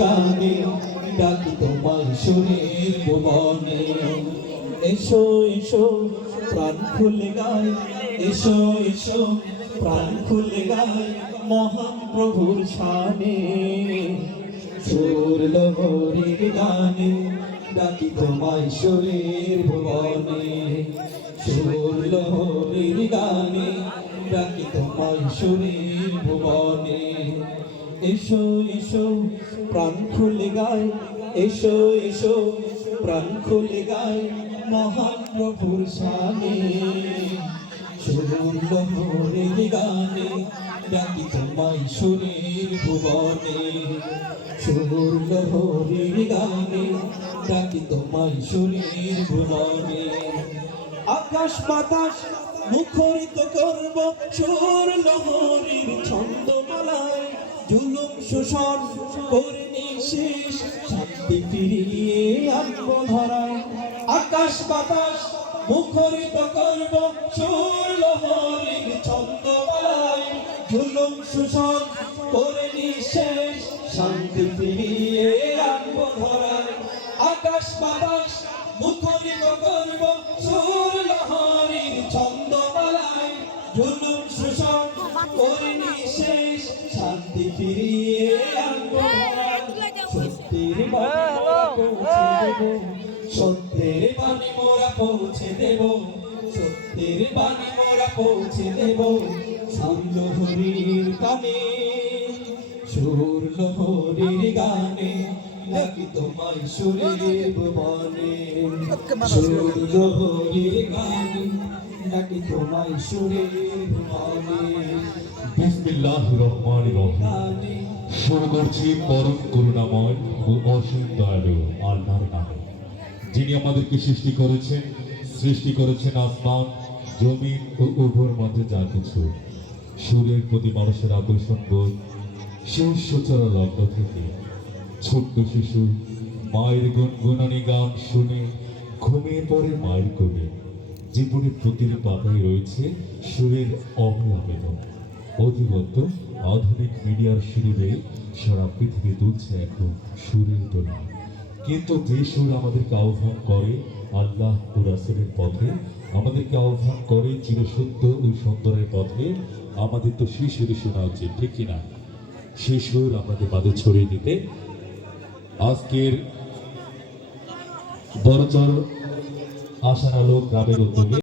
গানে ডাকি তোমার সুরের ভুবনে, এসো এসো প্রাণ খুলে গায়, এসো এসো প্রাণ খুলে গায় মহান প্রভুর শানে। সুর লহরীর গানে ডাকি তোমায় সুরের ভুবনে, সুর লহরীর গানে ডাকি তোমায় সুরের ভুবনে। এসো এসো প্রাণ খুলে গায়, এসো এসো প্রাণ খুলে গায় মহান প্রভুর শানে। সুর লহরীর গানে ডাকি তোমায় সুরের ভুবনে, সুর লহরীর গানে ডাকি তোমায় সুরের ভুবনে। আকাশ বাতাস মুখরিত করব সুর লহরীর ছন্দমালায়, জুলুম শোষণ করে নিঃশেষ শান্তি ফিরিয়ে আনবো ধরায়। আকাশ বাতাস মুখরিত করব সুর লহরীর ছন্দমালায়, জুলুম শোষণ করে নিঃশেষ শান্তি ফিরিয়ে আনবো ধরায়। আকাশ বাতাস মুখরিত করব সুর লহরীর ছন্দমালায়, জুলুম শোষণ করে নিঃশেষ শান্তি ফিরিয়ে আনবো ধরায়। সত্যের বাণী মোরা পৌঁছে দেব, সত্যের বাণী মোরা পৌঁছে দেব, সুর লহরীর কানে, সুর লহরীর গানে ডাকি তোমায় সুরের ভুবনে, সুর লহরীর গানে ডাকি তোমায় সুরের ভুবনে। বিসমিল্লাহির রহমানির রহিম। শুরু করছি পরম করুণাময় ও অসীম দয়ালু আল্লাহর নামে, যিনি আমাদেরকে সৃষ্টি করেছেন আসমান জমিন ও উভয়ের মধ্যে যা কিছু। সুরের প্রতি মানুষের আকর্ষণ বোধ শেষ সূচনা লগ্ন থেকে ছোট্ট শিশু মায়ের গুনগুনানি গান শুনে ঘুমিয়ে পড়ে মায়ের কোলে। জীবনের প্রতিটি পাতায় রয়েছে সুরের অমল আবেদন। অধিগত আধুনিক মিডিয়ার শিরিবে সারা পৃথিবী তুলছে এখন সুরের দোলা। কিন্তু যে সুর আমাদেরকে আহ্বান করে আল্লাহ ও রাসূলের পথে, আমাদেরকে আহ্বান করে চিরসত্য ও সুন্দরের পথে, আমাদের তো সেই সুরে শোনা উচিত, ঠিক কিনা? সেই সুর আমাদের মাঝে ছড়িয়ে দিতে আজকের বড়চর আশার আলো গ্রামের উদ্যোগে